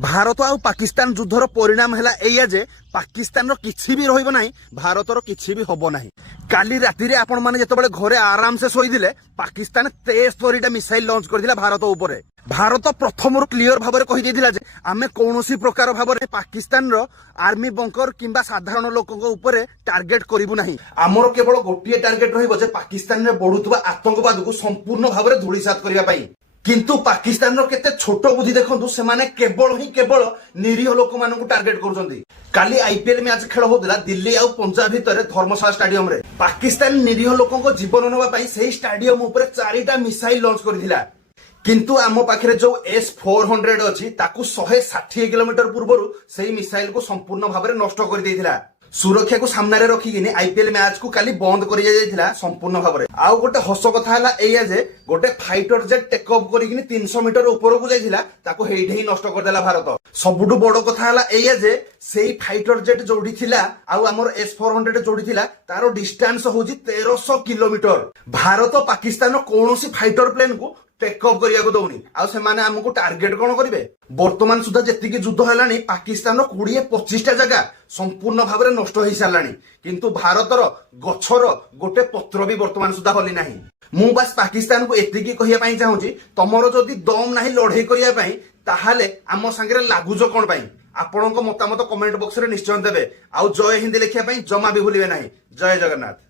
भारत आउ पाकिस्तान युद्धर परिणाम है एया जे पाकिस्तान किसी भी रहिबो नाही, भारतर किसी भी हबो नाही। काली राति आपण माने जेतबेले घरे आराम से शोइदिले पाकिस्तान 73 टा मिसाइल लॉन्च करदिला भारत ऊपर। भारत प्रथम क्लियर भाव में कही देथिला जे आमे कोनोसी प्रकार भाव में पाकिस्तान रो आर्मी बंकर किंबा साधारण लोकक ऊपर टार्गेट करिबु नाही। आमर केवल गोटिए टार्गेट रहिबो जे पाकिस्तान रे बढ़ुतबा आतंकवाद को संपूर्ण भाव में धूलिसात करिया पई। किंतु पाकिस्तान रो केते छोट बुद्धि देखंतु, सेमाने केवल निरीह लोक मानकु टार्गेट करूछंती। काली आईपीएल मैच खेल होतिला दिल्ली आ पंजाब भितर धर्मशाला स्टेडियम रे। पाकिस्तान निरीह लोकक जीवन नवा पई सेही स्टेडियम ऊपर 4टा मिसाइल लॉन्च करथिला। किंतु आम पाखे जो S-400 अच्छी ताकू 160 किलोमीटर पूर्व से मिसाइल को संपूर्ण भाव में नष्ट कर देथिला। सुरक्षा को सामने रखिकिनी आईपीएल मैच को काली बंद कर संपूर्ण भाव में। आउ गोटे हस कथा है जे गोटे फाइटर जेट टेक ऑफ करिकिनी 300 मीटर ऊपर को जाइथिला, ताको हेइठे ही नष्ट कर देला भारत। सबुठु बड़ कथा है जे सेही फाइटर जेट जोड़ी थिला आउ हमर S-400 जोड़ी थिला तारो डिस्टेंस होजी 1300 किलोमीटर। भारत पाकिस्तान कोनोसी फाइटर प्लेन को टेक ऑफ करिया को दउनी, आ से माने हमको टार्गेट कोन करिवे। वर्तमान सुधा जेतिकी युद्ध हलानी पाकिस्तान 20-25 टा जगह संपूर्ण भाव में नष्ट हो सारानी, किंतु भारतर गछर गोटे पत्र भी वर्तमान सुधा हली नाही। मु बस पाकिस्तान को एतिकी कहिया पई चाहूची, तमरो जदी दम नाही लढाई करिया पई ताहाले आम संगे लागुजो कोन पई। आपनक मतामत कमेंट बॉक्स रे निश्चय देबे। आ जय हिंद लिखिया पई जमा भी भूलिबे नाही। जय जगन्नाथ।